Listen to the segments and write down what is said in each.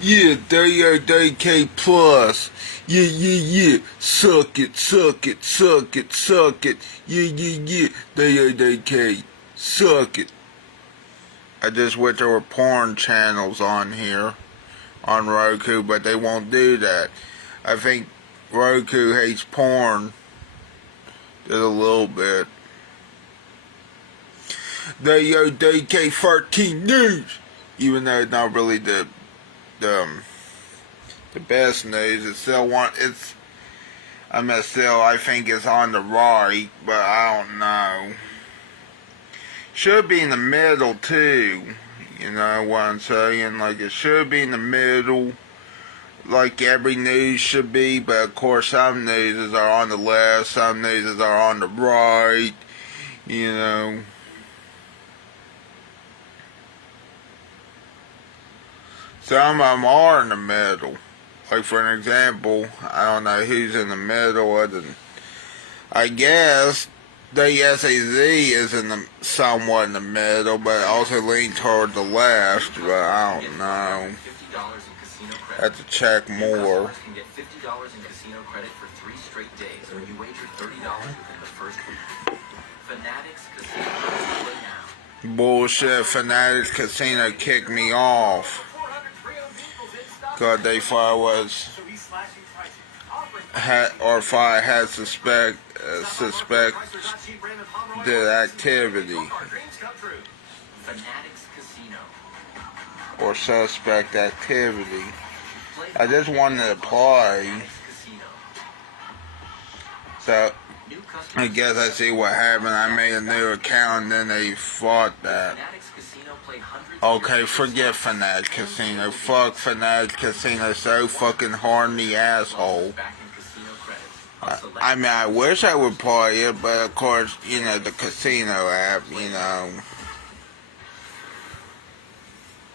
Yeah, 30K plus. Yeah. Suck it. Yeah. 30K. Suck it. I just wish there were porn channels on here, on Roku, but they won't do that. I think Roku hates porn just a little bit. The WOWK13 news, even though it's not really the best news, I think it's on the right, but I don't know. Should be in the middle too, you know what I'm saying? Like, it should be in the middle, like every news should be, but of course some newses are on the left, some newses are on the right, you know. Some of them are in the middle. Like, for an example, I don't know who's in the middle other than, I guess the SAZ is somewhat in the middle, but also lean toward the left, but I don't know. I have to check more. Bullshit, Fanatics Casino kicked me off. God, they thought if I had suspected activity or suspect activity. I just wanted to play, so I guess I see what happened. I made a new account and then they fought that. Okay, forget Fanatic Casino. Fuck Fanatic Casino so fucking hard in the asshole. I mean, I wish I would play it, but of course, you know, the casino app, you know.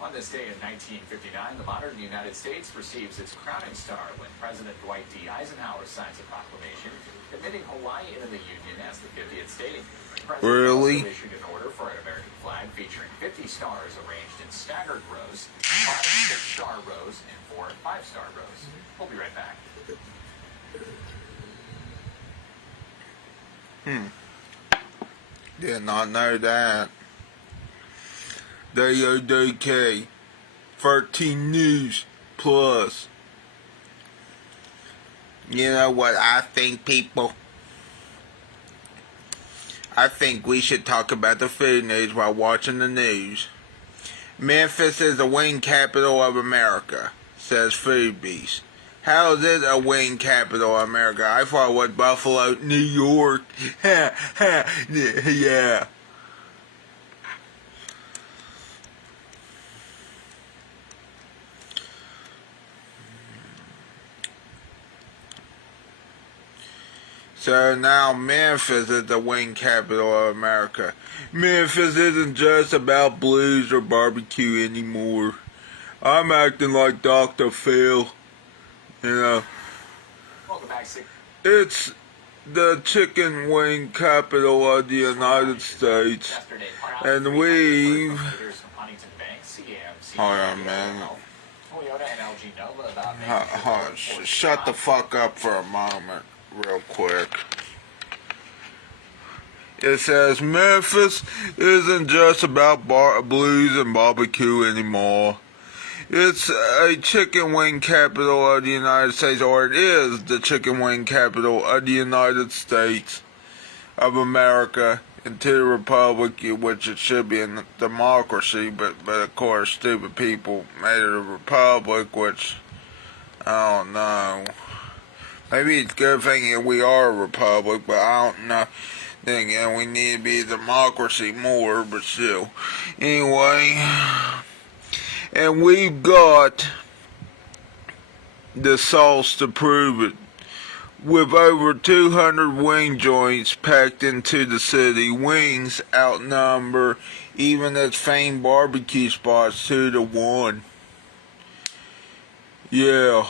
On this day in 1959, the modern United States receives its crowning star when President Dwight D. Eisenhower signs a proclamation admitting Hawaii into the Union as the 50th state. Really? Also issued an order for an American flag featuring 50 stars arranged in staggered rows, 5 6-star rows, and 4 5-star rows. We'll be right back. Did not know that. WOWK 13 News Plus. You know what I think, people? I think we should talk about the food news while watching the news. Memphis is the wing capital of America, says Food Beast. How is it a wing capital of America? I thought it was Buffalo, New York. Yeah. So now Memphis is the wing capital of America. Memphis isn't just about blues or barbecue anymore. I'm acting like Dr. Phil. You know. It's the chicken wing capital of the United States. And we've... Hold on, man. Shut the fuck up for a moment. Real quick. It says Memphis isn't just about blues and barbecue anymore. It's a chicken wing capital of the United States, or it is the chicken wing capital of the United States of America, into the republic, which it should be a democracy, but of course stupid people made it a republic, which I don't know. Maybe it's a good thing that we are a republic, but I don't know. Then again, we need to be a democracy more, but still. Anyway, and we've got the sauce to prove it. With over 200 wing joints packed into the city, wings outnumber even its famed barbecue spots 2-1. Yeah.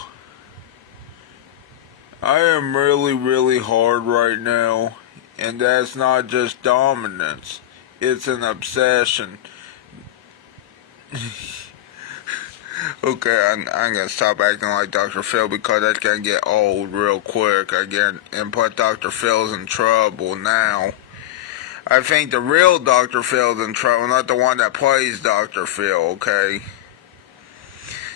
I am really hard right now, and that's not just dominance, it's an obsession. Okay, I'm gonna stop acting like Dr. Phil because that's gonna get old real quick again and put Dr. Phil's in trouble now. I think the real Dr. Phil's in trouble, not the one that plays Dr. Phil, okay?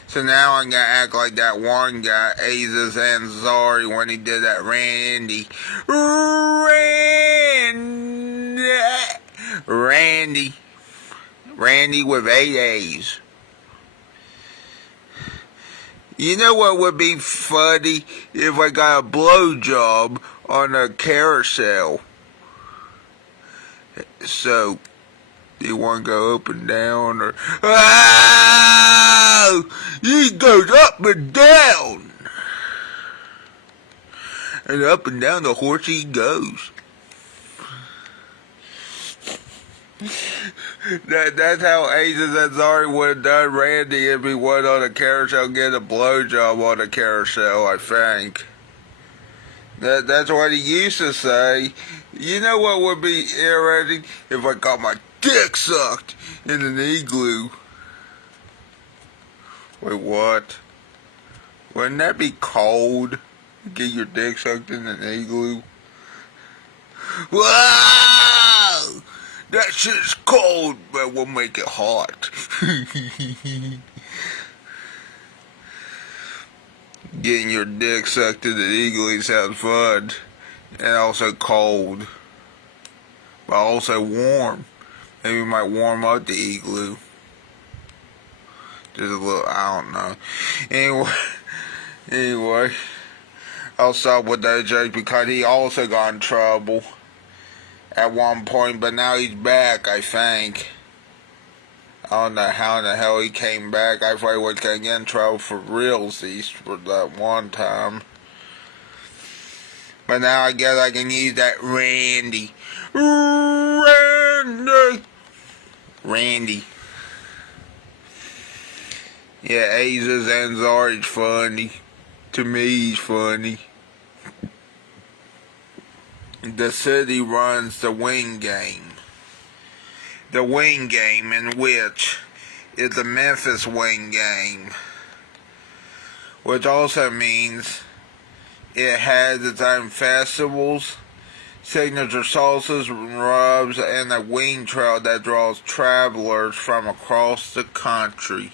So now I'm gonna act like that one guy, Aziz Ansari, when he did that Randy with 8 A's. You know what would be funny if I got a blowjob on a carousel? So, do you want to go up and down or... Oh! He goes up and down! And up and down the horse he goes. That's how Aziz Ansari would have done Randy if he went on a carousel, get a blowjob on a carousel, I think. That's what he used to say. You know what would be interesting? If I got my dick sucked in an igloo. Wait, what? Wouldn't that be cold? Get your dick sucked in an igloo? Whoa! That shit's cold, but we'll make it hot. Getting your dick sucked in an igloo sounds fun. And also cold. But also warm. Maybe we might warm up the igloo. Just a little, I don't know. Anyway. I'll stop with that joke because he also got in trouble at one point, but now he's back, I think. I don't know how in the hell he came back. I thought he was going to get in trouble for realsies for that one time. But now I guess I can use that Randy. Yeah, Aziz Ansari's funny. To me, he's funny. The city runs the wing game. The wing game, in which is the Memphis wing game. Which also means it has its own festivals, signature salsas and rubs, and a wing trail that draws travelers from across the country.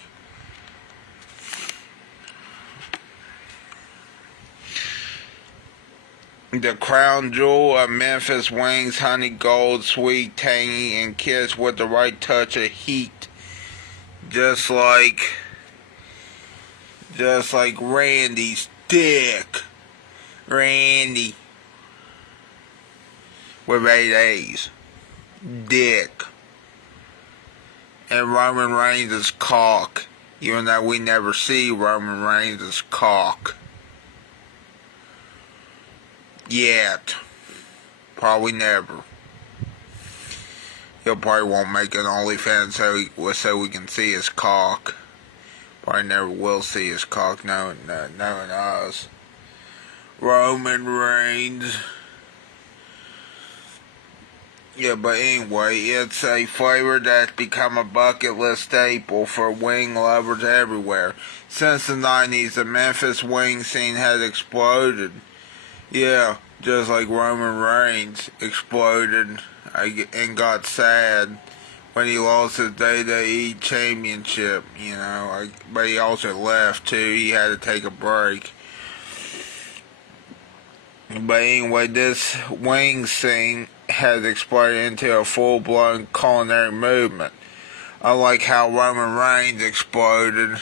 The crown jewel of Memphis wings, honey gold, sweet, tangy, and kissed with the right touch of heat. Just like Randy's dick. Randy. With 8 A's. Dick. And Roman Reigns' cock. Even though we never see Roman Reigns' cock. Yet. Probably never. He'll probably won't make an OnlyFans so we can see his cock. Probably never will see his cock knowing us. Roman Reigns. Yeah, but anyway, it's a flavor that's become a bucket list staple for wing lovers everywhere. Since the 90s, the Memphis wing scene has exploded. Yeah, just like Roman Reigns exploded and got sad when he lost his WWE championship, you know. But he also left too. He had to take a break. But anyway, this wing scene has exploded into a full-blown culinary movement. Unlike how Roman Reigns exploded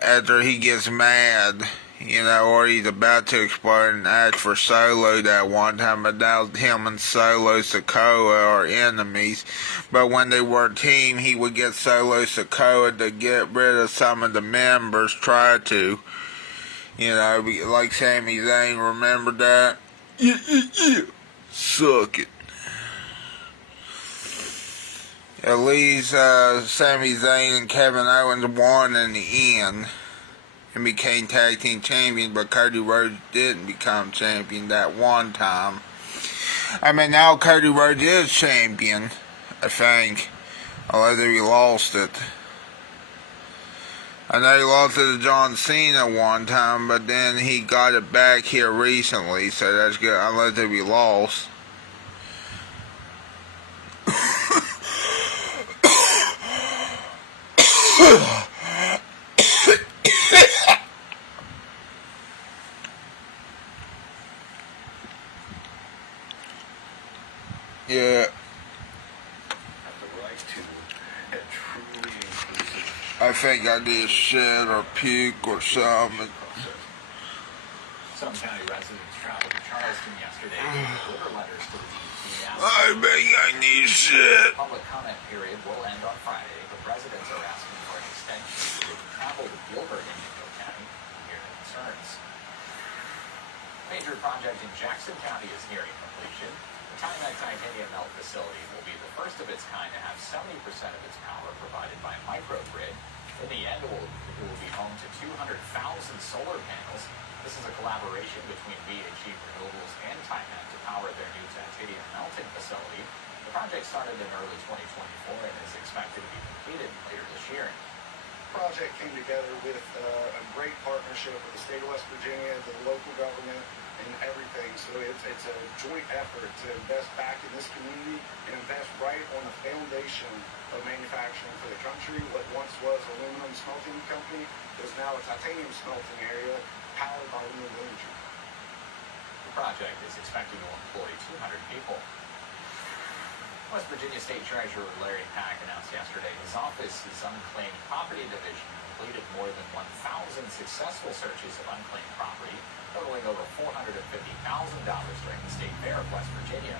after he gets mad, you know, or he's about to explode and ask for Solo that one time, but now him and Solo Sikoa are enemies. But when they were a team, he would get Solo Sikoa to get rid of some of the members, try to. You know, like Sami Zayn, remember that? Yeah. Suck it. At least Sami Zayn and Kevin Owens won in the end and became tag team champions, but Cody Rhodes didn't become champion that one time. I mean, now Cody Rhodes is champion, I think, although he lost it. I know he lost it to John Cena one time, but then he got it back here recently, so that's good, unless it be lost. Yeah. I think I did shit or puke or something. Some county residents traveled to Charleston yesterday to deliver letters to the DEP. I think I need shit. The public comment period will end on Friday, but residents are asking for an extension to travel to Gilbert in Nichols County to hear their concerns. A major project in Jackson County is nearing completion. The Timex titanium melt facility will be the first of its kind to have 70% of its power provided by microgrid. In the end, it will be home to 200,000 solar panels. This is a collaboration between BHE Renewables and Timex to power their new titanium melting facility. The project started in early 2024 and is expected to be completed later this year. The project came together with a great partnership with the state of West Virginia, the local government, and everything. So it's a joint effort to invest back in this community and invest right on the foundation of manufacturing for the country. What once was aluminum smelting company is now a titanium smelting area powered by renewable energy. The project is expected to employ 200 people. West Virginia State Treasurer Larry Pack announced yesterday his office's unclaimed property division completed more than 1,000 successful searches of unclaimed property, totaling over $450,000 during the State Fair of West Virginia.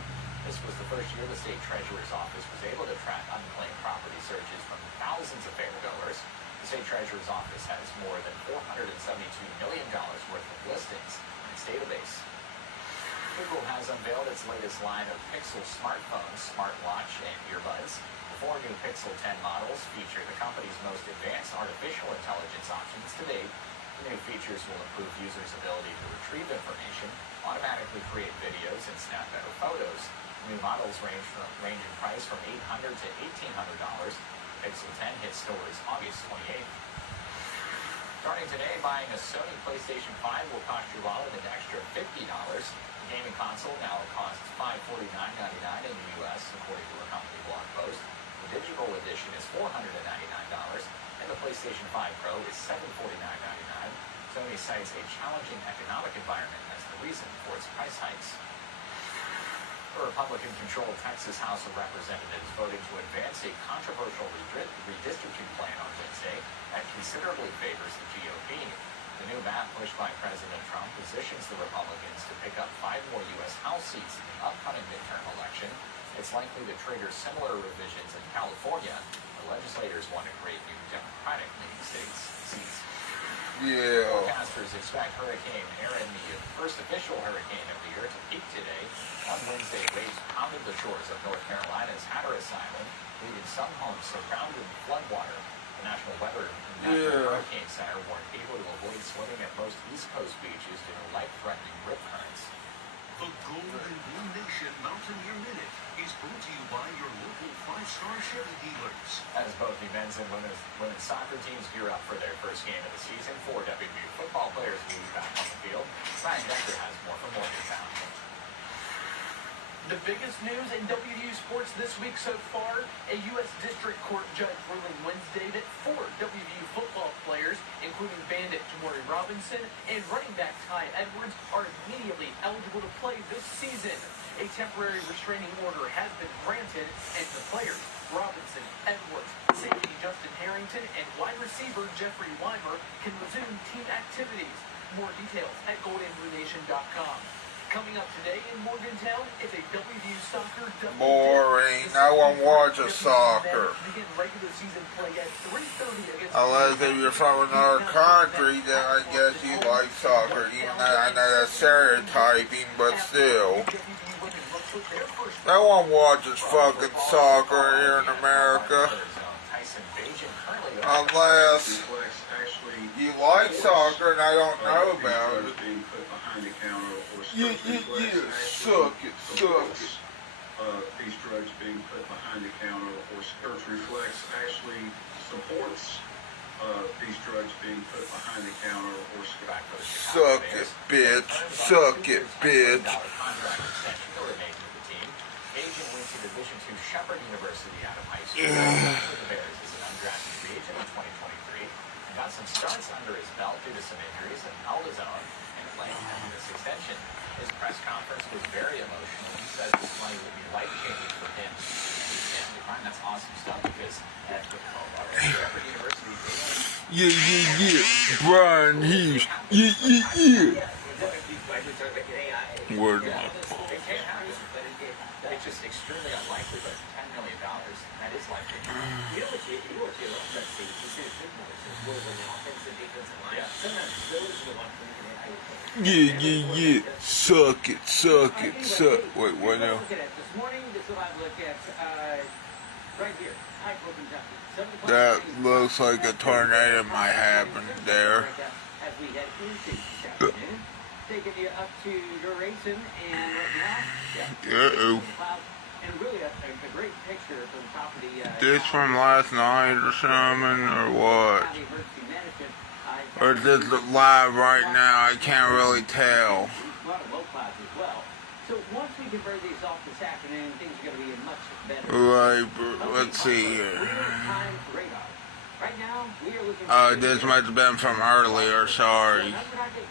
This was the first year the State Treasurer's Office was able to track unclaimed property searches from thousands of fairgoers. The State Treasurer's Office has more than $472 million worth of listings in its database. Google has unveiled its latest line of Pixel smartphones, smartwatch, and earbuds. The 4 new Pixel 10 models feature the company's most advanced artificial intelligence options to date. The new features will improve users' ability to retrieve information, automatically create videos, and snap better photos. The new models range in price from $800 to $1,800. Pixel 10 hits stores August 28th. Starting today, buying a Sony PlayStation 5 will cost your wallet an extra $50. The gaming console now costs $549.99 in the U.S., according to a company blog post. The digital edition is $499, and the PlayStation 5 Pro is $749.99. Sony cites a challenging economic environment as the reason for its price hikes. The Republican-controlled Texas House of Representatives voted to advance a controversial redistricting plan on Wednesday that considerably favors the GOP. The new map pushed by President Trump positions the Republicans to pick up 5 more U.S. House seats in the upcoming midterm election. It's likely to trigger similar revisions in California, where legislators want to create new Democratic-leaning seats. Yeah. Forecasters expect Hurricane Erin, the first official hurricane of the year, to peak today. On Wednesday, waves pounded the shores of North Carolina's Hatteras Island, leaving some homes surrounded in floodwater. The National Hurricane Center warned people to avoid swimming at most East Coast beaches due to life-threatening rip currents. The Golden Blue Nation Mountaineer Minute is brought to you by your local 5-star Chevy dealers. As both the men's and women's soccer teams gear up for their first game of the season, 4 WVU football players will be back on the field. Ryan Decker has more from Morgantown. The biggest news in WVU sports this week so far, a U.S. District Court judge ruling Wednesday that 4 WVU football players, including bandit Jamori Robinson and running back Ty Edwards, are immediately eligible to play this season. A temporary restraining order has been granted, and the players, Robinson, Edwards, safety Justin Harrington, and wide receiver Jeffrey Weimer, can resume team activities. More details at goldenbluenation.com. Coming up today in Morgantown, it's a WVU soccer Boring. No one watches soccer. Begin regular season play at 3:30 against Unless if you're from another country, then I guess you like soccer. Even though I know that's stereotyping, but still. No one watches fucking soccer here in America. Unless you like soccer and I don't know about it. You suck it, sucks. These drugs being put behind the counter or reflex actually supports these drugs being put behind the counter or Back to the Suck Chicago it, Bears. bitch. Suck it, bitch. Contract extension to remain with the team. Agent went to Division II Shepherd University out of high school. With the Bears as an undrafted free agent in 2023. And got some starts under his belt due to some injuries and held his own and playing after this extension. His press conference was very emotional. He said this money will be life-changing for him. And that's awesome stuff because at Shepherd University, Yeah. Brian Hughes. Yeah. Word of my it can't happen, but it's just extremely unlikely. But $10 million, that is likely. You know what you love that see? You see the big boys, the offense and defensive line. Yeah. Sometimes those are the ones that Yeah. Suck it. Wait, what now? This morning, this is what I look at right here, Hypo, Kentucky. That looks like a tornado might happen there. As we head into this afternoon, taking you up to Grayson and right now, Uh-oh. and really a great picture from the top of the. This from last night or something, or what? Or is this live right now? I can't really tell. A lot of low clouds as well. So once we convert these off this afternoon, things are going to be much better. Right, let's see here. Right now, we are looking. This might have been from earlier, sorry. We're not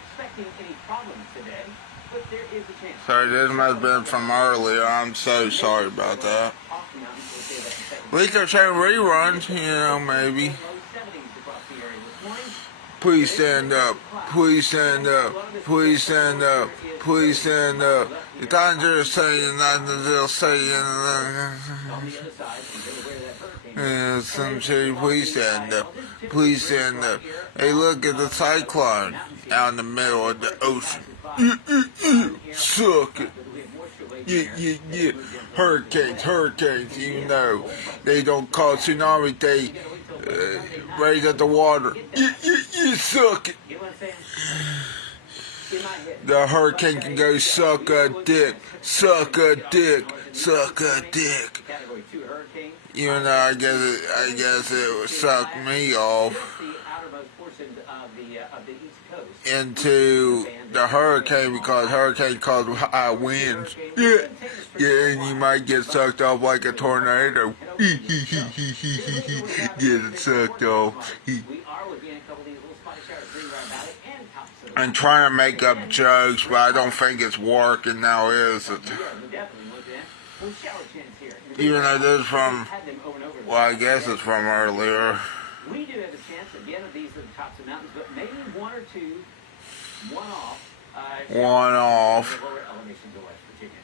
expecting any problems today, but there is a chance. Sorry, this might have been from earlier. I'm so sorry about that. At least they're showing reruns, maybe. Please stand up. Please stand up. Please stand up. Please stand up. The Dodgers are saying nothing, they'll say some say, please stand up. Please stand up. Hey, look at the cyclone out in the middle of the ocean. Suck it. Yeah. Hurricanes, even though they don't cause tsunami, they raise up the water. Suck it. The hurricane can go suck a dick. Even though I guess it would suck me off into the hurricane because hurricane cause high winds. Yeah, and you might get sucked off like a tornado. Get it sucked off. I'm trying to make up jokes, but I don't think it's working now, is it? Even though this is from, well, I guess it's from earlier. We do have a chance, again, of these at the tops of mountains, but maybe one or two, one off. One off. Lower elevations of West Virginia.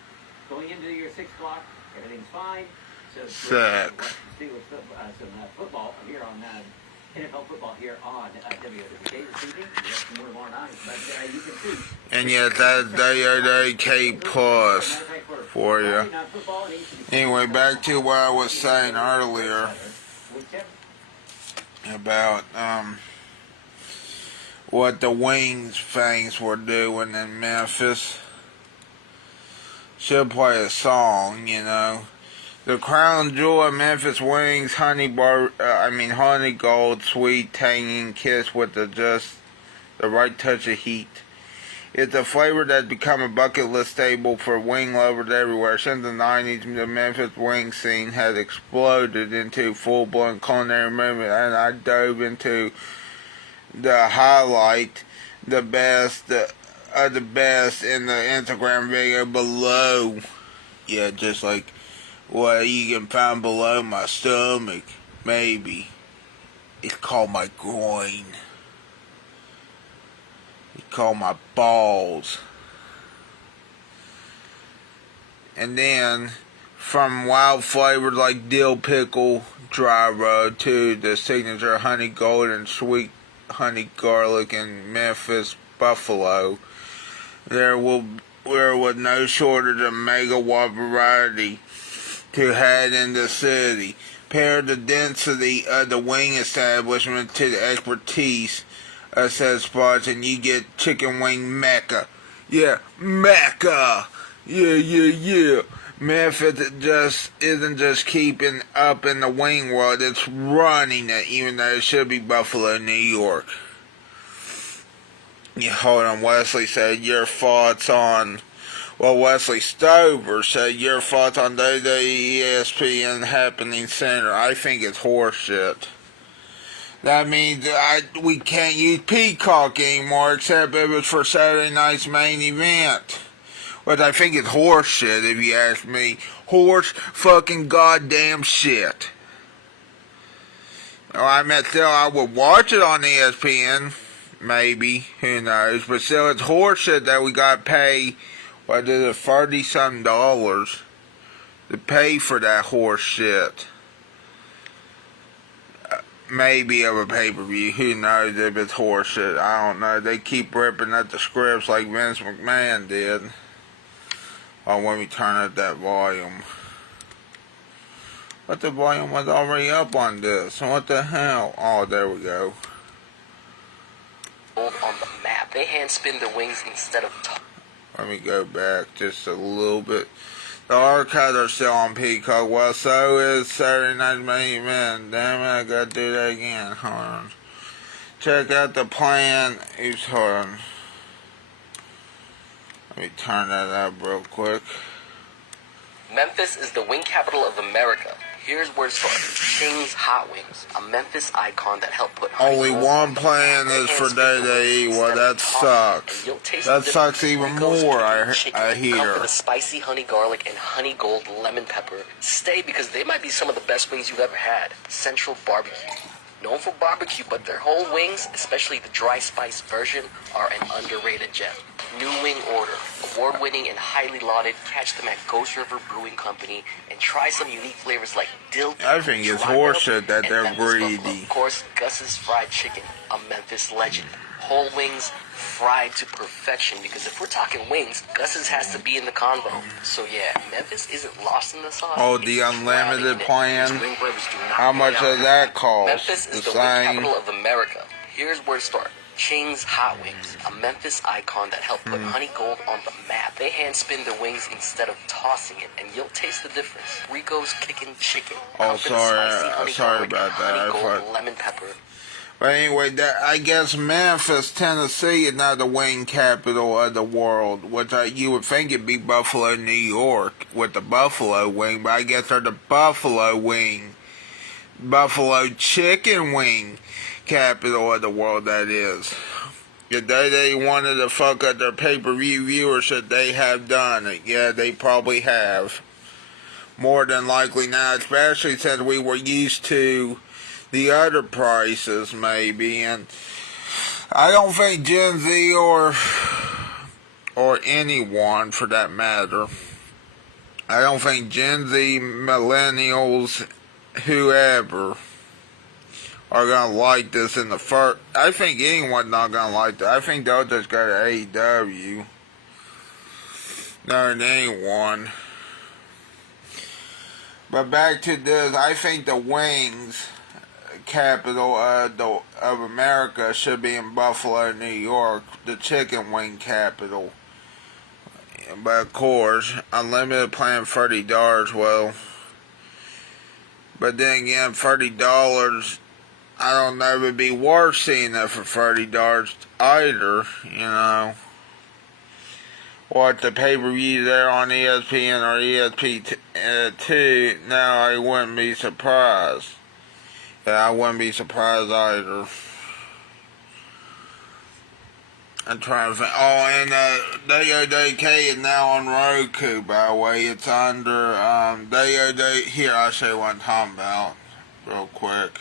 Going into your 6 o'clock, everything's fine. So Sex. Some football here on NFL football here on WOWK this evening. We have some more tomorrow night, but you can see. And yet that's WOWK Plus for you. Anyway, back to what I was saying earlier about what the Wings fans were doing in Memphis. Should play a song, The crown jewel of Memphis Wings, honey gold, sweet, tangy kiss with just the right touch of heat. It's a flavor that's become a bucket list staple for wing lovers everywhere. Since the 90s, the Memphis wing scene has exploded into full-blown culinary movement, and I dove into the highlight, the best of the best in the Instagram video below. Yeah, just like what you can find below my stomach, maybe. It's called my groin. It's called my balls. And then, from wild flavors like dill pickle, dry rub, to the signature honey gold and sweet honey garlic and Memphis buffalo, there was no shortage of mega wide variety to head in the city. Pair the density of the wing establishment to the expertise of said spots, and you get chicken wing mecca. Yeah, mecca. Yeah. Memphis just isn't just keeping up in the wing world, it's running it, even though it should be Buffalo, New York. Yeah, hold on, Wesley said your thoughts on, well, Wesley Stover said your thoughts on day-to-day ESPN happening center. I think it's horseshit. That means we can't use Peacock anymore except if it's for Saturday night's main event. Which I think is horse shit, if you ask me. Horse fucking goddamn shit. Well, I mean, still, I would watch it on ESPN. Maybe. Who knows. But still, it's horse shit that we got to pay, what is it, $30-something to pay for that horse shit. Maybe of a pay-per-view. Who knows if it's horse shit. I don't know. They keep ripping at the scripts like Vince McMahon did. Oh, let me turn up that volume. But the volume was already up on this. What the hell? Oh, there we go. On the map, they hand spin the wings instead of. Let me go back just a little bit. The archives are still on Peacock. Well, so is Saturday Night's Main Event. Damn it, I gotta do that again. Hold on. Check out the plan. Oops, hold on. Let me turn that up real quick. Memphis is the wing capital of America. Here's where it starts. Ching's Hot Wings, a Memphis icon that helped put only one plan is for day-to-day. Well, that sucks. That sucks even more, I hear. Come for the spicy honey garlic and honey gold lemon pepper. Stay because they might be some of the best wings you've ever had. Central Barbecue. Known for barbecue, but their whole wings, especially the dry spice version, are an underrated gem. New Wing Order, award-winning and highly lauded. Catch them at Ghost River Brewing Company and try some unique flavors like dill. I think it's horseshit that they're greedy. Of course, Gus's Fried Chicken, a Memphis legend. Whole wings, fried to perfection. Because if we're talking wings, Gus's has to be in the convo. So yeah, Memphis isn't lost in the sauce. Oh, the unlimited plan? How much does that cost? Memphis is the wing capital of America. Here's where it starts. Ching's Hot Wings, a Memphis icon that helped put honey gold on the map. They hand spin the wings instead of tossing it, and you'll taste the difference. Rico's Kickin' Chicken. Oh, sorry about that. Honey gold lemon pepper. But anyway, I guess Memphis, Tennessee is not the wing capital of the world, which you would think it'd be Buffalo, New York, with the Buffalo wing, but I guess they're the Buffalo chicken wing capital of the world, that is. If they wanted to fuck up their pay-per-view viewership, they have done it. Yeah, they probably have. More than likely now, especially since we were used to the other prices, maybe. And I don't think Gen Z or anyone for that matter, I don't think Gen Z, millennials, whoever, are gonna like this in the first. I think anyone's not gonna like that. I think they'll just go to AEW. Not anyone. But back to this, I think the wings capital of America should be in Buffalo, New York, the chicken wing capital. But of course, unlimited plan $30. Well, but then again, $30. I don't know if it'd be worth seeing it for $30 either, you know. What, the pay-per-view there on ESPN or ESP2, no, I wouldn't be surprised. Yeah, I wouldn't be surprised either. I'm trying to think. Oh, and WOWK is now on ROKU, by the way. It's under WOWK. Here, I'll show you what I'm talking about real quick.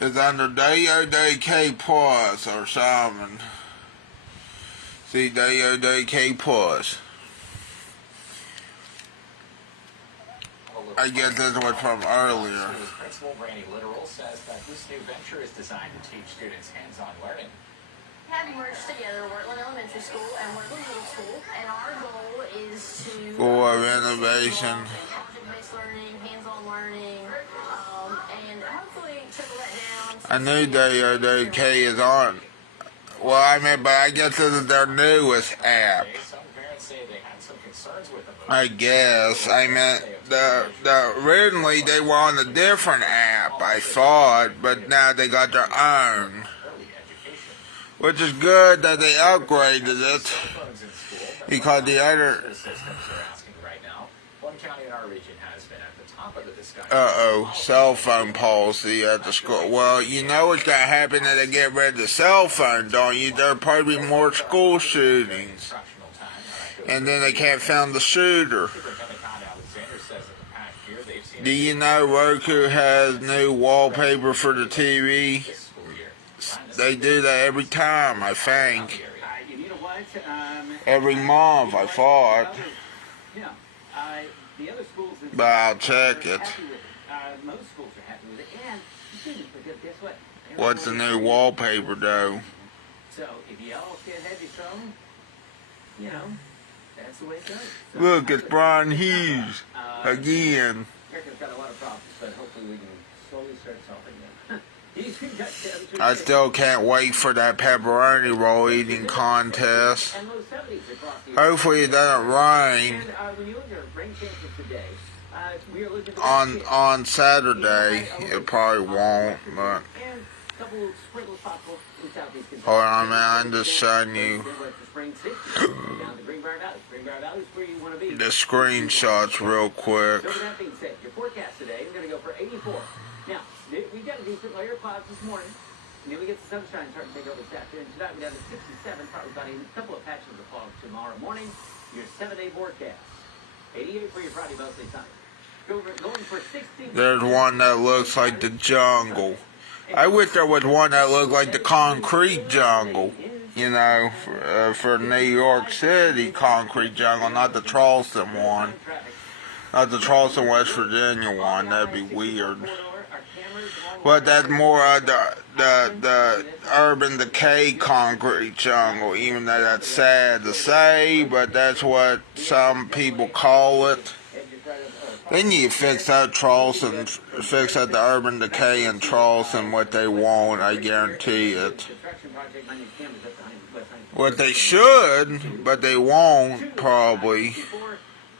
It's under WOWK Plus or something. See, WOWK Plus. I guess this was from earlier. Principal Brandy Literal says that this new venture is designed to teach students hands-on learning. Have merged together Wortland Elementary School and Wortland Middle School, and our goal is to School of Innovation, project-based learning, hands-on learning, and hopefully trickle that down. I knew WOWK is on. Well, I mean, but I guess this is their newest app. So concerns with the move. I guess. I meant, originally they were on a different app, I thought, but now they got their own. Early education. Which is good that they upgraded it, Cell phones in school, but because the other, school systems are asking right now. One county in our region has been at the top of the discussion. cell phone policy at the school. Well, you know what's going to happen if they get rid of the cell phone, don't you? There'll probably be more school shootings. Instructional time. And then they can't find the shooter. Superintendent Todd Alexander says in the past year they've seen Do you know Roku has new wallpaper for the TV? this school year. They do that every time, I think. You know what? Every month, I thought. Yeah. The other schools. But I'll check it. Most schools are happy with it, and students. Because guess what? What's the new wallpaper, though? So if you all can't have your phone, you know, that's the way it goes. So, Look, it's Brian Hughes again. America's got a lot of problems, but hopefully we can slowly start solving them. I still can't wait for that pepperoni roll eating contest. And low 70s across the Hopefully it doesn't rain And when you look at rain chances today, we are looking at on Saturday. It probably won't, but and a couple of sprinkles possible in southeast Kentucky. hold on, man. I'm just showing you Down the Greenbrier Valley. Greenbrier Valley is where you want to be. the screenshots real quick. So with that being said, your forecast today, we're going to go for 84. Now, we got a decent layer of clouds this morning. And then we get the sunshine starting to take over this afternoon. Tonight we have a 67, probably about a couple of patches of fog tomorrow morning. Your 7-day forecast. 88 for your Friday, mostly sunny. Going for 60. There's one that looks like the jungle. I wish there was one that looked like the concrete jungle. You know, for New York City concrete jungle, not the Charleston one. Not the Charleston, West Virginia one. That'd be weird. But that's more the urban decay concrete jungle, even though that's sad to say, but that's what some people call it. They need to fix that Charleston, fix that the urban decay in Charleston what they want, I guarantee it. What they should, but they won't, probably.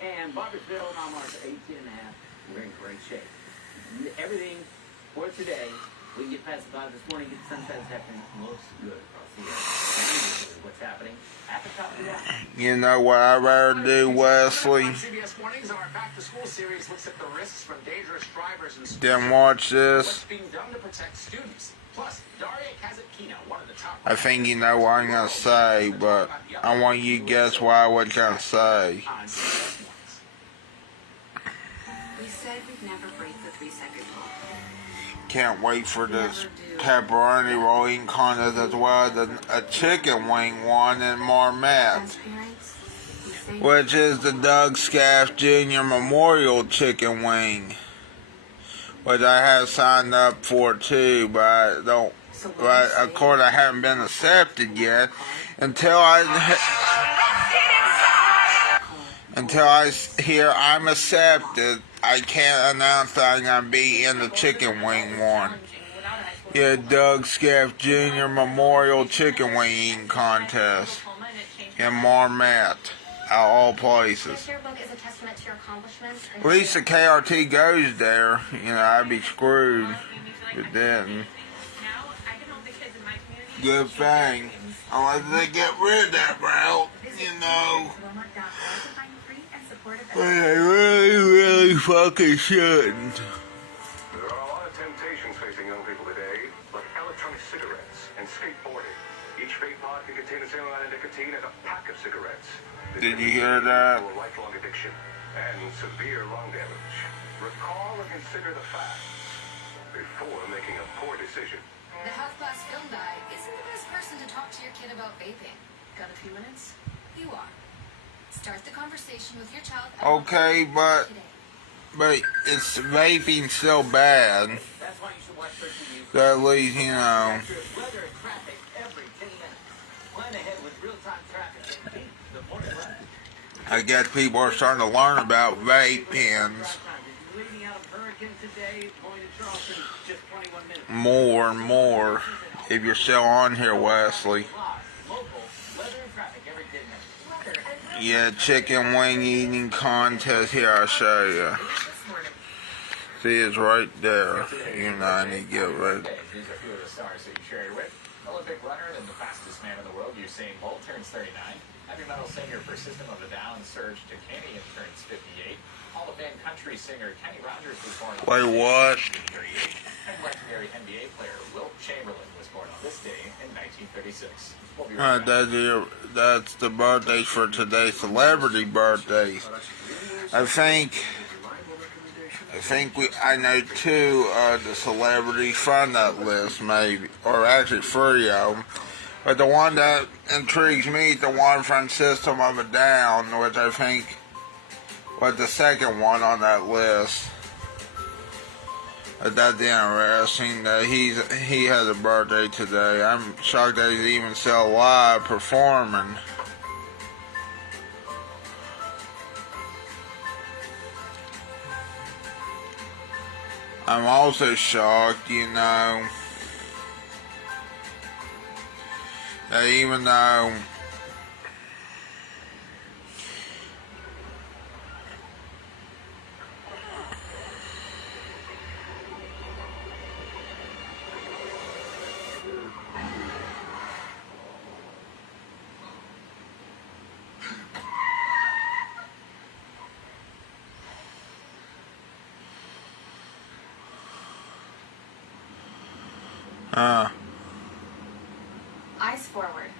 And Barboursville, Almar's 18.5. We're in great shape. Everything for today, we can get past the clouds this morning, get the sunset this afternoon. Looks good across the area. What's happening at the top of the hour. You know what I'd rather do, Wesley? CBS Mornings, our Back to School series looks at the risks from dangerous drivers in schools. Then watch this. What's being done to protect students. Plus, Daria Kazakina, one of the top. I think you know what I'm going to say, but I want you to guess what I was going to say. On CBS Mornings. We said we'd never break the 3-second rule. Can't wait for this pepperoni roll eating contest as well as a chicken wing one in Marmette, As parents, we say which is the Doug Scaff Jr. Memorial Chicken Wing, which I have signed up for too, but I don't. But of course, I haven't been accepted yet until I hear I'm accepted. I can't announce that I'm gonna be in the chicken wing one. Yeah, Doug Scaff Jr. Memorial Chicken Wing Eating Contest in Marmette, out of all places. This yearbook is a testament to your accomplishments. At least the KRT goes there. You know, I'd be screwed if it didn't. Good thing. Unless they get rid of that route, you know. But they really fucking shouldn't. There are a lot of temptations facing young people today, like electronic cigarettes and skateboarding. Each vape pod can contain the same amount of nicotine as a pack of cigarettes. Did you hear that? A lifelong addiction and severe lung damage. Recall and consider the facts before making a poor decision. The health class film guy isn't the best person to talk to your kid about vaping. Got a few minutes? You are. Start the conversation with your child. Okay, but it's vaping still bad. That's why you should watch 13 News. So at least, you know. Weather and traffic every 10 minutes. Plan ahead with real-time traffic and keep the morning rush. I guess people are starting to learn about vape pens Leading out of Hurricane today, going to Charleston, just 21 minutes. more and more. If you're still on here, Wesley. Local weather and traffic every 10 minutes. Yeah, chicken wing eating contest. Here, I'll show you. See, it's right there. You know, I need to get rid. These are a few of the stars that you shared with. Olympic runner and the fastest man in the world, Usain Bolt, turns 39. Heavy metal singer for System of a Down, Serge Tankian, turns 58. Hall of Fame country singer Kenny Rogers was born on Wait, what? 1938. And legendary NBA player Wilt Chamberlain was born on this day in 1936. We'll be right back. That's the birthdays for today, celebrity birthdays. I know two of the celebrities from that list, maybe, or actually 3 of them. But the one that intrigues me is the one from System of a Down, which I think was the second one on that list. But that's interesting that he has a birthday today. I'm shocked that he's even still alive performing. I'm also shocked, you know, that even though Eyes forward.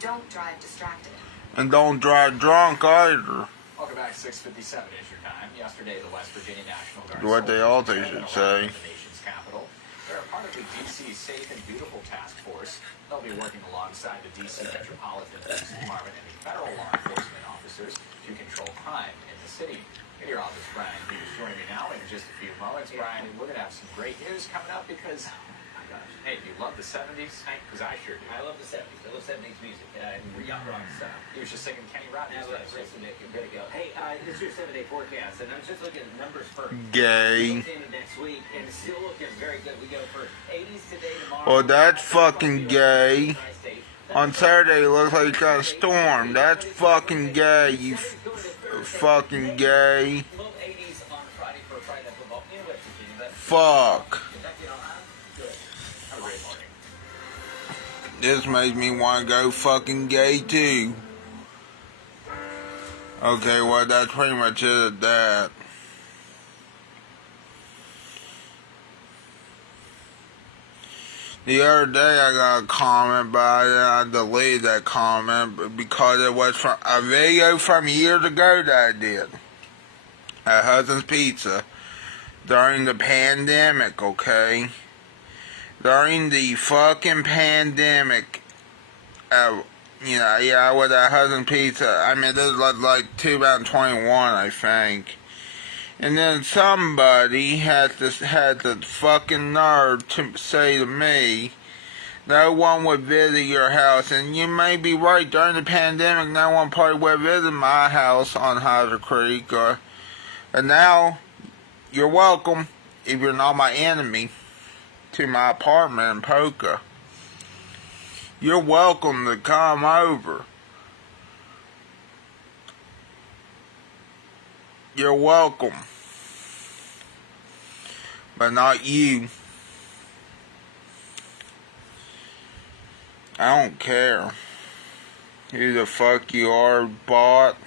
Don't drive distracted. and don't drive drunk either. Welcome back, 6:57 is your time. Yesterday, the West Virginia National Guard. What they all they should say. The nation's capital. They're a part of the D.C. Safe and Beautiful Task Force. They'll be working alongside the D.C. Metropolitan Police Department and the federal law enforcement officers to control crime in the city. Meteorologist Brian Hughes joining me now in just a few moments. Brian, we're going to have some great news coming up because, hey, do you love the 70s? Because I sure do. I love the 70s. I love 70s music. Yacht rock stuff. He was just singing Kenny Rogers. Now let's listen to it. Good to go. Hey, this is your 7-day forecast, and I'm just looking at the numbers for Gay. next week, and it's still looking very good. We go for 80s today, tomorrow. Well, that's fucking gay. On Saturday, it looks like it's got a storm. That's fucking gay, you fucking gay. Fuck. This makes me want to go fucking gay too. Okay, well, that's pretty much it at that. The other day I got a comment, but I deleted that comment because it was from a video from years ago that I did at Hudson's Pizza during the pandemic, okay? During the fucking pandemic, you know, yeah, I was at Hudson's Pizza. I mean, this was like 2021, I think. And then somebody had the fucking nerve to say to me, no one would visit your house. And you may be right, during the pandemic, no one probably would visit my house on Hyder Creek. And now, you're welcome, if you're not my enemy, to my apartment in Polka. You're welcome to come over. You're welcome. But not you. I don't care who the fuck you are, bot.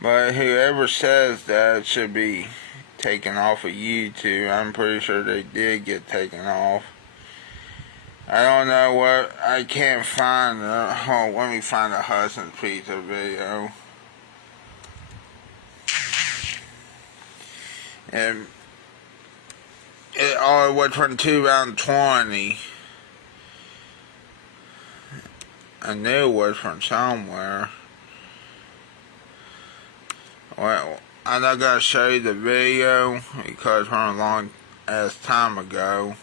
But whoever says that should be taken off of YouTube. I'm pretty sure they did get taken off. I don't know what, I can't find let me find a Hudson's Pizza video. And it was from 2020. I knew it was from somewhere. Well, I'm not gonna show you the video because it's from a long ass time ago.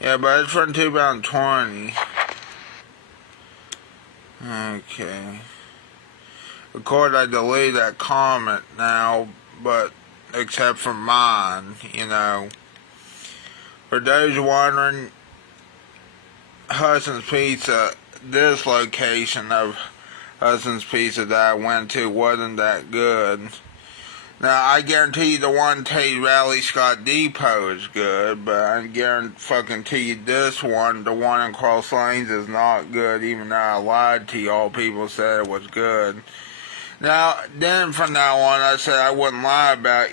Yeah, but it's from 2020. Okay. Of course, I deleted that comment now, but except for mine, you know. For those wondering, Hudson's Pizza, this location of Hudson's Pizza that I went to wasn't that good. Now, I guarantee you the one Tate Rally Scott Depot is good, but I guarantee you this one, the one in Cross Lanes, is not good, even though I lied to you. All people said it was good. Now, then from now on, I said I wouldn't lie about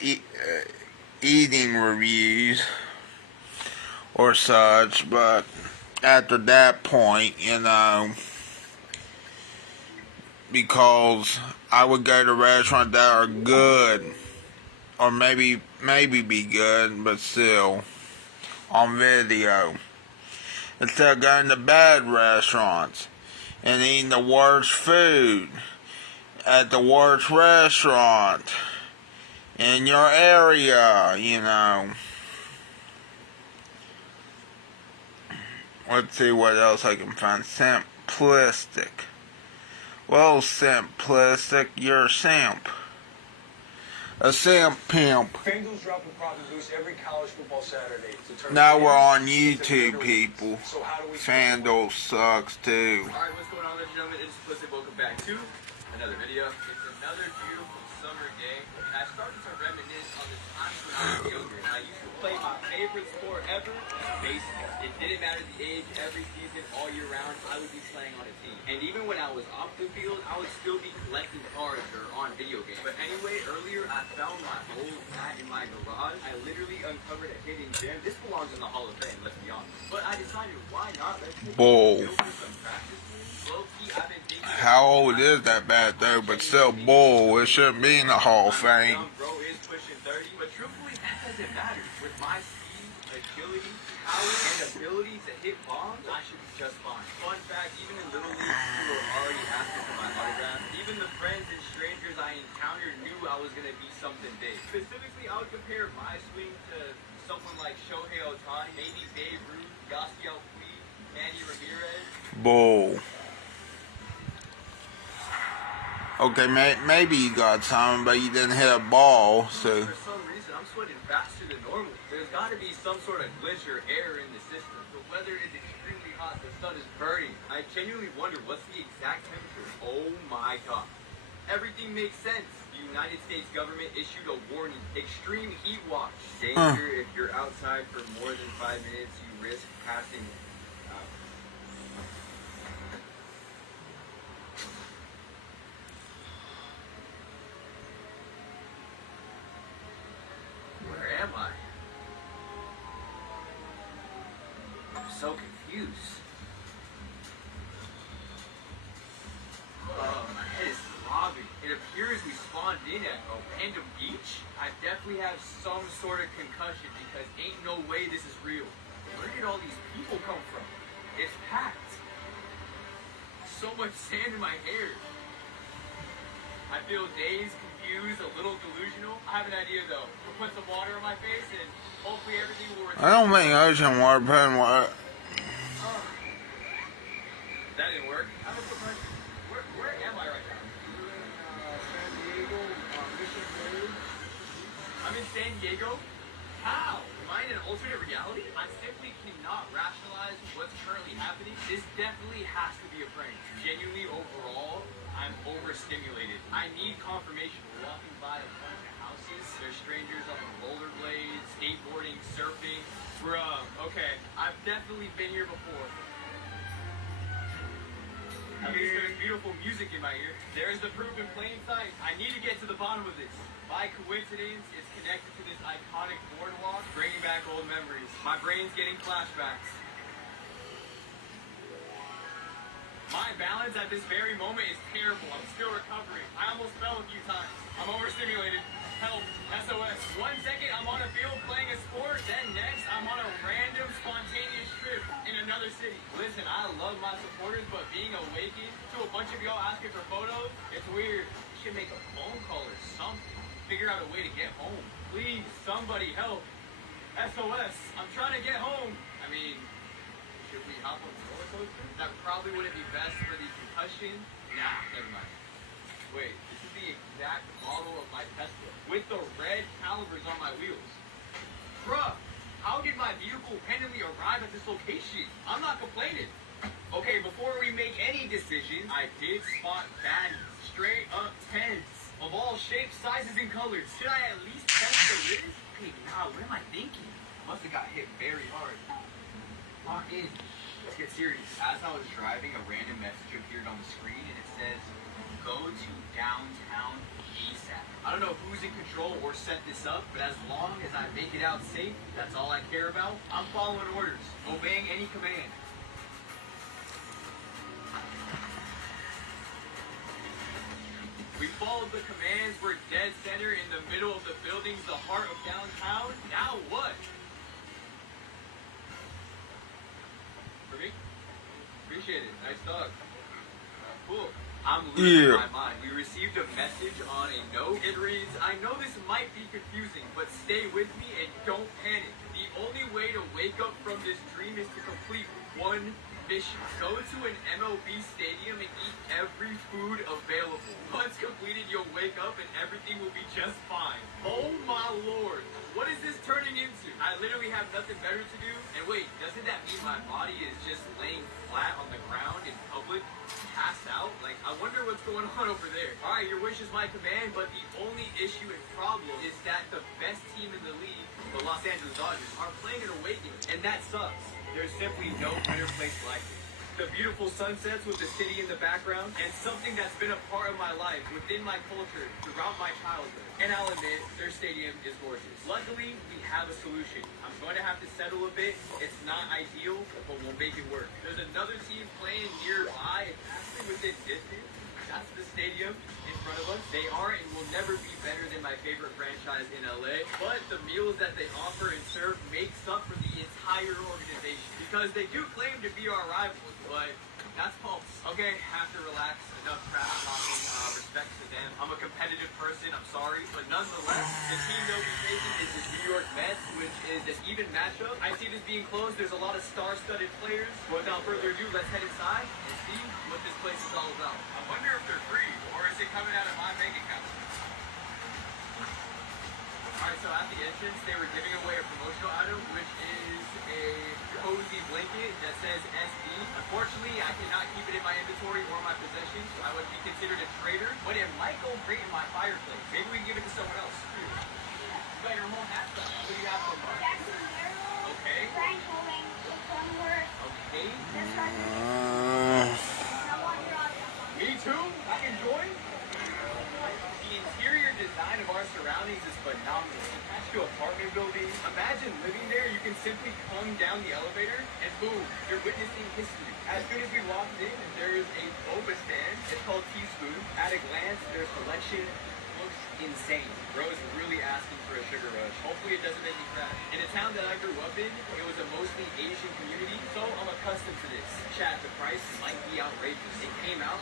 eating reviews or such, but after that point, you know, because I would go to restaurants that are good, or maybe be good, but still on video, instead of going to bad restaurants and eating the worst food at the worst restaurant in your area, you know. Let's see what else I can find. Simplistic. Well, simplistic, you're a simp. A simp pimp. FanDuel's dropping profit boosts every college football Saturday. Now we're on YouTube, people. FanDuel sucks too. Alright, what's going on, ladies and gentlemen? It's Implicit. Welcome back to another video. It's another beautiful summer day, and I started to reminisce on the times when I was younger. I used to play my favorite sport ever, baseball. It didn't matter the age, every season, all year round, I would be playing on a team. And even when I was off the field, I would still be collecting cards or on video games. But anyway, earlier I found my old hat in my garage. I literally uncovered a hidden gem. This belongs in the Hall of Fame, let's be honest. But I decided, why not? Let's Bull. some practice. Low-key, I've been thinking How old is that bat though? But still, bull. It shouldn't be in the Hall of Fame. Bro is pushing 30, but truthfully, that doesn't matter. With my speed, agility, power, and ability to hit bombs, I should be just fine. Fun fact, even in Little League, people were already asking for my autograph. Even the friends and strangers I encountered knew I was going to be something big. Specifically, I would compare my swing to someone like Shohei Ohtani, maybe Babe Ruth, Yasiel Puig, Manny Ramirez. Bull. Okay, maybe you got something, but you didn't hit a ball, so. For some reason, I'm sweating faster than normal. There's got to be some sort of glitch or error in the system. The weather is extremely hot. The sun is burning. I genuinely wonder what's the exact temperature. Oh my god. Everything makes sense. The United States government issued a warning. Extreme heat watch. Danger if you're outside for more than 5 minutes, you risk passing out. Where am I? I'm so confused. My head is throbbing. It appears we spawned in at a random beach. I definitely have some sort of concussion because ain't no way this is real. Where did all these people come from? It's packed. So much sand in my hair. I feel dazed, confused, a little delusional. I have an idea though. We'll put some water on my face and hopefully everything will return. I don't think ocean water putting water. That didn't work. I have a quick question. Where am I right now? San Diego, Mission Road. I'm in San Diego? How? Am I in an alternate reality? I simply cannot rationalize what's currently happening. This definitely has to be a prank. Genuinely, overall, I'm overstimulated. I need confirmation. We're walking by a bunch of houses. There's strangers on the rollerblades, skateboarding, surfing. Bruh, okay. I've definitely been here before. At least there's beautiful music in my ear. There's the proof in plain sight. I need to get to the bottom of this. By coincidence, it's connected to this iconic boardwalk, bringing back old memories. My brain's getting flashbacks. My balance at this very moment is terrible. I'm still recovering. I almost fell a few times. I'm overstimulated. Help. SOS. 1 second, I'm on a field playing a sport. Then next, I'm on a random spontaneous trip in another city. Listen, I love my supporters, but being awakened to a bunch of y'all asking for photos, it's weird. You should make a phone call or something. Figure out a way to get home. Please, somebody help. SOS. I'm trying to get home. I mean, should we hop on the roller coaster? That probably wouldn't be best for the concussion. Nah, never mind. Wait, this is the exact model of my Tesla with the red calipers on my wheels. Bruh, how did my vehicle randomly arrive at this location? I'm not complaining. Okay, before we make any decisions, I did spot baddies. Straight up tens. Of all shapes, sizes, and colors. Should I at least test the riz? Hey, nah, what am I thinking? Must have got hit very hard. Lock in. Let's get serious. As I was driving, a random message appeared on the screen, and it says, "Go to downtown ASAP." I don't know who's in control or set this up, but as long as I make it out safe, that's all I care about. I'm following orders, obeying any command. We followed the commands. We're dead center in the middle of the buildings, the heart of downtown. Now what? For me? Appreciate it. Nice dog. Cool. I'm losing my mind. We received a message on a note. It reads, "I know this might be confusing, but stay with me and don't panic. The only way to wake up from this dream is to complete one mission. Go to an MLB stadium and eat every food available. Once completed, you'll wake up and everything will be just fine." Oh my lord. What is this turning into? I literally have nothing better to do. And wait, doesn't that mean my body is just laying flat on the ground in public, passed out? Like, I wonder what's going on over there. Alright, your wish is my command, but the only issue and problem is that the best team in the league, the Los Angeles Dodgers, are playing an awakening. And that sucks. There's simply no better place like it. The beautiful sunsets with the city in the background, and something that's been a part of my life, within my culture, throughout my childhood. And I'll admit, their stadium is gorgeous. Luckily, we have a solution. I'm going to have to settle a bit. It's not ideal, but we'll make it work. There's another team playing nearby, and actually within distance. That's the stadium in front of us. They are and will never be better than my favorite franchise in LA. But the meals that they offer and serve makes up for the entire organization. Because they do claim to be our rivals, but that's false. Okay, have to relax. Enough crap talking. Respect to them. I'm a competitive person, I'm sorry. But nonetheless, the team they'll be facing is the New York Mets, which is an even matchup. I see this being close. There's a lot of star-studded players. Without further ado, let's head inside and see what this place is all about. I wonder if they're free, or is it coming out of my bank account? Alright, so at the entrance, they were giving away a promotional item, which is a cozy blanket that says SD. Unfortunately, I cannot keep it in my inventory or my possessions, so I would be considered a traitor, but it might go great in my fireplace. Maybe we can give it to someone else. You got your whole hat stuff. What do you have so far? Okay. Okay. Me too? I can join? The interior design of our surroundings is phenomenal. Attached to apartment buildings. Imagine living there. You can simply come down the elevator and boom, you're witnessing history. As soon as we walked in, there is a boba stand. It's called Teaspoon. At a glance, their selection looks insane. Bro is really asking for a sugar rush. Hopefully it doesn't make me crash. In a town that I grew up in, it was a mostly Asian community, so I'm accustomed to this. Chat, the price might be outrageous. It came out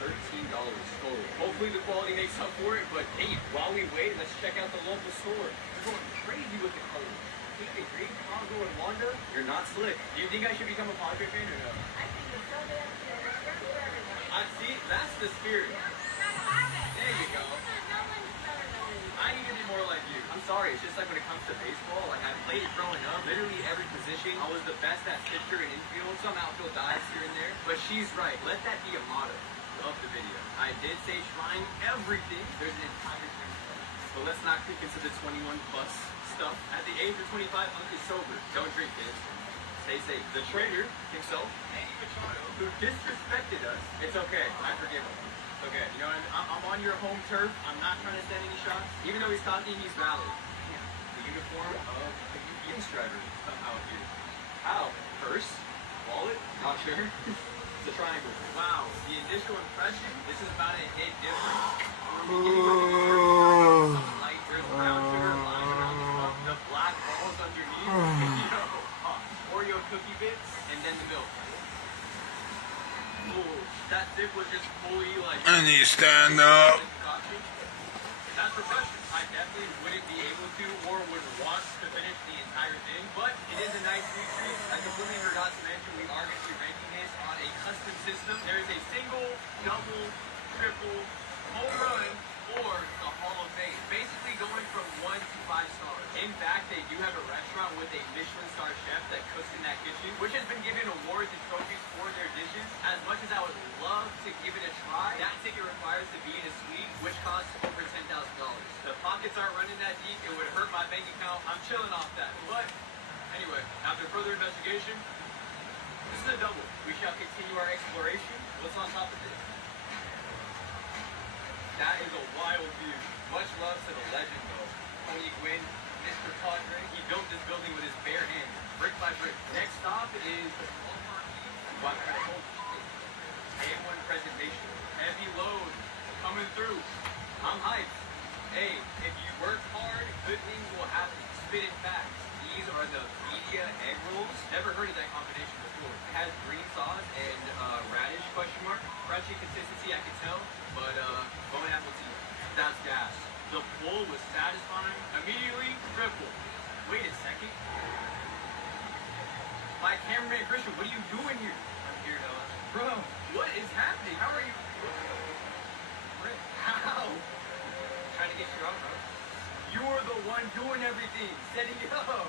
$13 total. Hopefully the quality makes up for it, but hey, while we wait, let's check out the local store. They're going crazy with the colors. I think they grade Congo and Wanda. You're not slick. Do you think I should become a Padre fan or no? I think you're so damn good. See, that's the spirit. There you go. I need to be more like you. I'm sorry, it's just like when it comes to baseball, like I played it growing up, literally every position. I was the best at pitcher and infield, some outfield dives here and there. But she's right, let that be a motto of the video. I did say shrine everything. There's an entire thing. But let's not click into the 21 plus stuff. At the age of 25, Uncle sober. Don't drink, kids. Stay safe. The trainer himself, Manny Machado, who disrespected us, it's okay. I forgive him. Okay, you know what I mean? I'm on your home turf. I'm not trying to send any shots. Even though he's talking, he's valid. Damn, the uniform of the UPS driver somehow here. How? Purse? Wallet? Not sure. It's a triangle. Wow, the initial impression, this is about to hit different. Like, there's brown sugar lying around the stuff, the black balls underneath, Oreo cookie bits, and then the milk. Ooh, that dip was just fully like... And you stand up. That's professional. I definitely wouldn't be able to or would want to finish the entire thing, but it is a nice sweet treat. I completely forgot to mention we are going to be ranking this on a custom system. There is a single, double, triple, home run, or the Hall of Fame. Basically going from 1 to 5 stars. In fact, they do have a restaurant with a Michelin star chef that cooks in that kitchen, which has been given awards and trophies for their reservations. As much as I would love to give it a try, that ticket requires to be in a suite, which costs over $10,000. The pockets aren't running that deep. It would hurt my bank account. I'm chilling off that. But anyway, after further investigation, this is a double. We shall continue our exploration. What's on top of this? That is a wild view. Much love to the legend, though. Tony Gwynn, Mr. Padre. He built this building with his bare hands, brick by brick. Next stop is the AM1 presentation. Heavy load coming through. I'm hyped. Hey, if you work hard, good things will happen. Spit it facts. These are the media egg rolls. Never heard of that combination before. It has green sauce and radish question mark. Crunchy consistency, I can tell, but bone apple tea. That's gas. The pull was satisfying. Immediately, triple. Wait a second. My cameraman Christian, what are you doing here? I'm here, Noah. Bro, what is happening? How are you? How? Trying to get you out, bro. You were the one doing everything, setting it up. Oh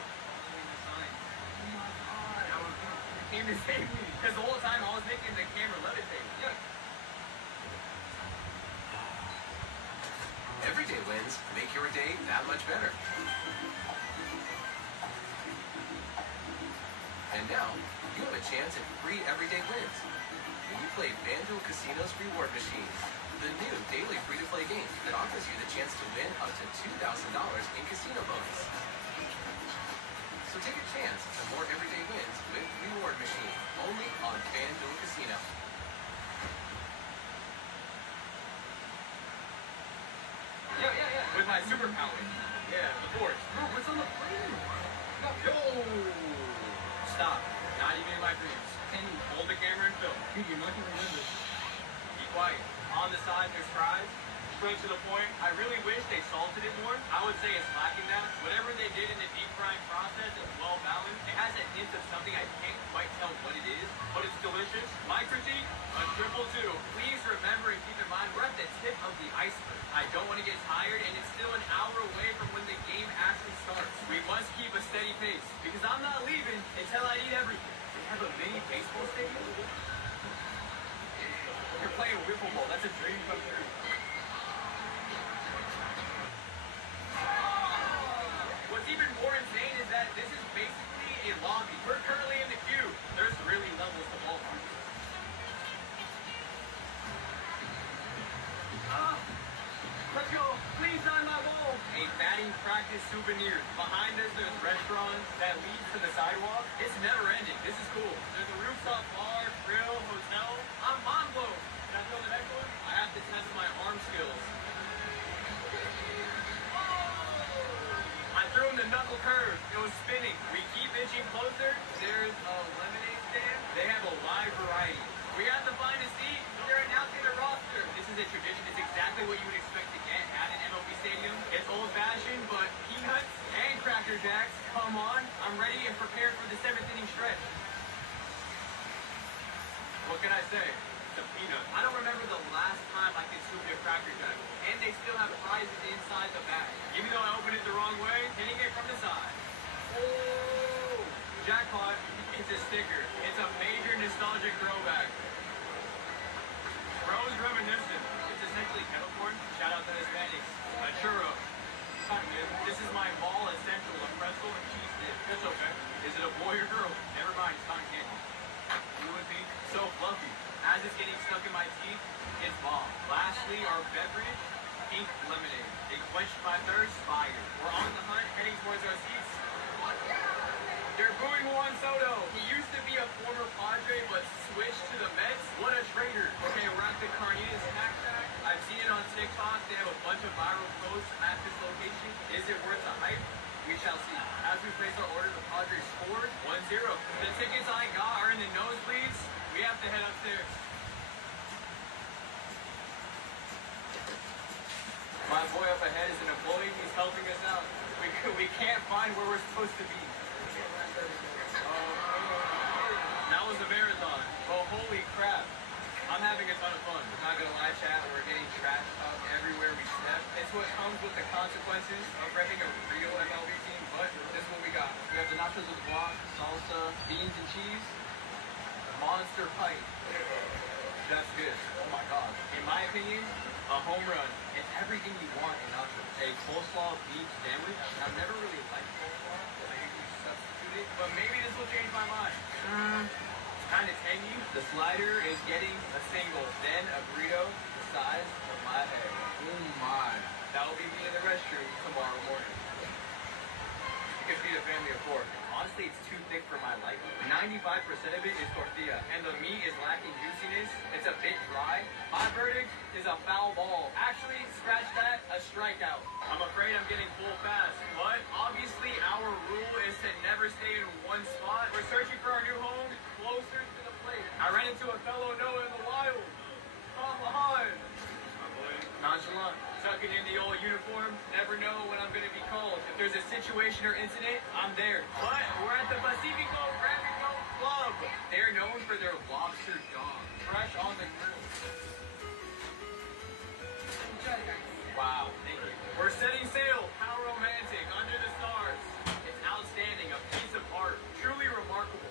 my God. You came to save me. Because the whole time I was making the camera levitate. Yeah. Everyday wins make your day that much better. And now, you have a chance at free everyday wins when you play FanDuel Casino's Reward Machine, the new daily free-to-play game that offers you the chance to win up to $2,000 in casino bonus. So take a chance at more everyday wins with Reward Machine, only on FanDuel Casino. Yeah. With my superpower. Yeah, the force. Bro, what's on the plane? Yo! Stop. Not even in my dreams. Can you hold the camera and film? Dude, you're not gonna remember. Be quiet. On the side, there's fries. Straight to the point. I really wish they salted it more. I would say it's lacking that. Whatever they did in the deep frying process is well balanced. It has a hint of something I can't quite tell what it is, but it's delicious. My critique, a 222. Please remember and keep in mind, we're at the tip of the iceberg. I don't want to get tired, and it's still an hour away from when the game actually starts. We must keep a steady pace, because I'm not leaving until I eat everything. They have a mini baseball stadium? You're playing wiffle ball. That's a dream come true. What's even more insane is that this is basically a lobby. We're currently in the queue. There's really levels to ballpark. Let's go. Please sign my ball. A batting practice souvenir. Behind us, there's restaurants that leads to the sidewalk. It's never ending. This is cool. There's a rooftop bar, grill, hotel. I'm mind blown. Can I throw the next one? I have to test my arm skills. I threw him the knuckle curve. It was spinning. We keep inching closer. There's a lemonade stand. They have a wide variety. We have to find a seat. They're announcing the roster. This is a tradition. It's exactly what you would expect to get at an MLB stadium. It's old-fashioned, but peanuts and Cracker Jacks. Come on. I'm ready and prepared for the 7th inning stretch. What can I say? It's a peanut. I don't remember the last time I consumed a Cracker Jack. And they still have prizes inside the bag. Even though I opened it the wrong way, hitting it from the side. Oh! Jackpot. It's a sticker. It's a major nostalgic throwback. Bros reminiscent. It's essentially kettle corn. Shout out to Hispanics. A churro. This is my mall essential. A pretzel and cheese dip. It's okay. Is it a boy or girl? Never mind. It's cotton candy. Blue and pink. So fluffy. As it's getting stuck in my teeth, it's bomb. Lastly, our beverage, pink lemonade. It quenched my thirst. Fire. We're on the hunt, heading towards our seats. They're booing Juan Soto. He used to be a former Padre, but switched to the Mets. What a traitor. Okay, we're at the Carnitas Snack Shack. I've seen it on TikTok. They have a bunch of viral posts at this location. Is it worth the hype? We shall see. As we place our order, the Padres scored 1-0. The tickets I got are in the nosebleeds. We have to head upstairs. My boy up ahead is an employee. He's helping us out. We can't find where we're supposed to be. That was a marathon. Oh, holy crap. I'm having a ton of fun. I'm not gonna lie, chat. We're getting trash talk everywhere we step. It's what comes with the consequences of repping a real MLB team, but this is what we got. We have the nachos with guac, salsa, beans and cheese. monster pint. That's good. Oh my god. In my opinion, a home run. It's everything you want in nachos. A coleslaw beef sandwich. I've never really liked coleslaw, so I usually substitute it. But maybe this will change my mind. It's kind of tangy. The slider is getting a single. Then a burrito the size of my head. Oh my. That'll be me in the restroom tomorrow morning. You can feed a family of 4. Honestly, it's too thick for my liking. 95% of it is tortilla, and the meat is lacking juiciness. It's a bit dry. My verdict is a foul ball. Actually, scratch that, a strikeout. I'm afraid I'm getting full fast, but obviously our rule is to never stay in one spot. We're searching for our new home closer to the plate. I ran into a fellow Noah in the wild. Come on. Nonchalant. Tucking in the old uniform. Never know when I'm going to be called. If there's a situation or incident, I'm there. But we're at the Pacifico Grafico Club. They're known for their lobster dog. Fresh on the grill. Wow, thank you. We're setting sail. How romantic. Under the stars. It's outstanding. A piece of art. Truly remarkable.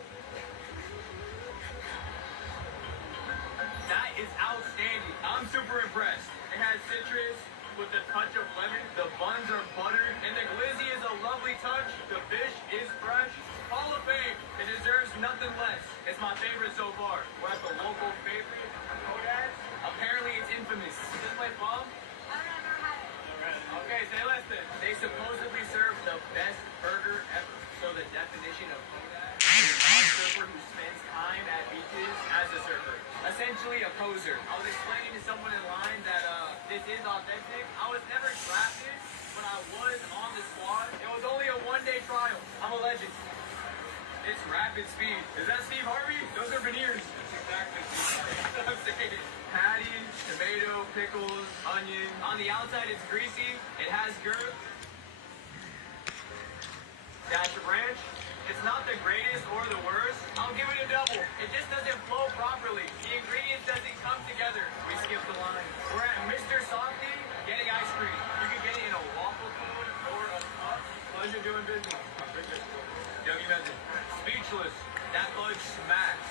That is outstanding. I'm super impressed. It has citrus with a touch of lemon. The buns are buttered, and the glizzy is a lovely touch. The fish is fresh. Hall of Fame. It deserves nothing less. It's my favorite so far. We're at the local favorite, Kodak. Apparently it's infamous. Is this place bomb? I've never had it. Okay, say less then. They supposedly serve the best burger ever. So the definition of Kodak is a non-surfer who spends time at beaches as a surfer. Essentially a poser. I was explaining to someone in line that this is authentic. I was never drafted, but I was on the squad. It was only a one-day trial. I'm a legend. It's rapid speed. Is that Steve Harvey? Those are veneers. Exactly. I'm saying it. Patty, tomato, pickles, onion. On the outside it's greasy. It has girth. Dash of ranch. It's not the greatest or the worst. I'll give it a double. It just doesn't flow properly. The ingredients doesn't come together. We skipped the line. We're at Mr. Softy getting ice cream. You can get it in a waffle cone or a cup. Pleasure doing business. Yogi Method. Speechless. That fudge smacks.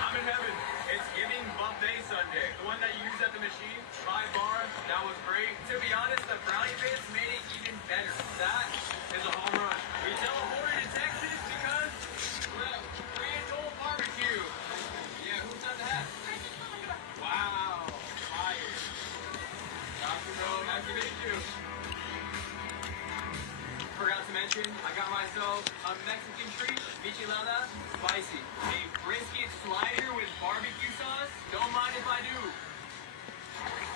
I'm in heaven. It's giving buffet Sunday. The one that you use at the machine. By bar. That was great. To be honest, the brownie bits made it even better. That is a home run. We teleported to Texas because Grand Old Barbecue. Yeah, who said that? Wow. Fire. Dr. Bro, nice to meet you. Forgot to mention, I got myself a Mexican treat, michelada, spicy. A brisket slider with barbecue sauce. Don't mind if I do.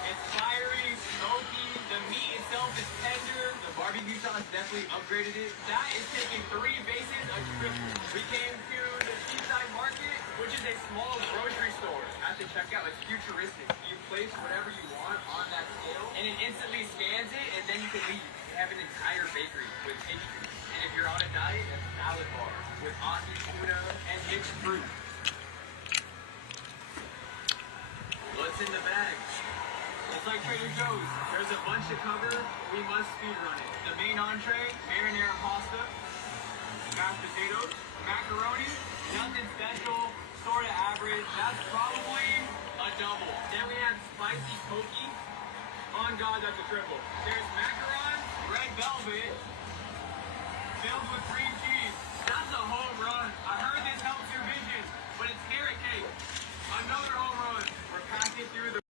It's fiery, smoky, the meat itself is tender. The barbecue sauce definitely upgraded it. That is taking 3 bases, a triple. We came to the Seaside Market, which is a small grocery store. At the checkout, it's futuristic. You place whatever you want on that scale, and it instantly scans it, and then you can leave. They have an entire bakery with pastries. And if you're on a diet, a salad bar with ahi tuna and mixed fruit. What's in the bag? It's like Trader Joe's. There's a bunch to cover. We must speed run it. The main entree, marinara pasta, mashed potatoes, macaroni, nothing special, sort of average. That's probably a double. Then we have spicy poke. On God, that's a triple. There's macarons, red velvet, filled with cream cheese. That's a home run. I heard this helps your vision, but it's carrot cake. Another home run. We're passing through the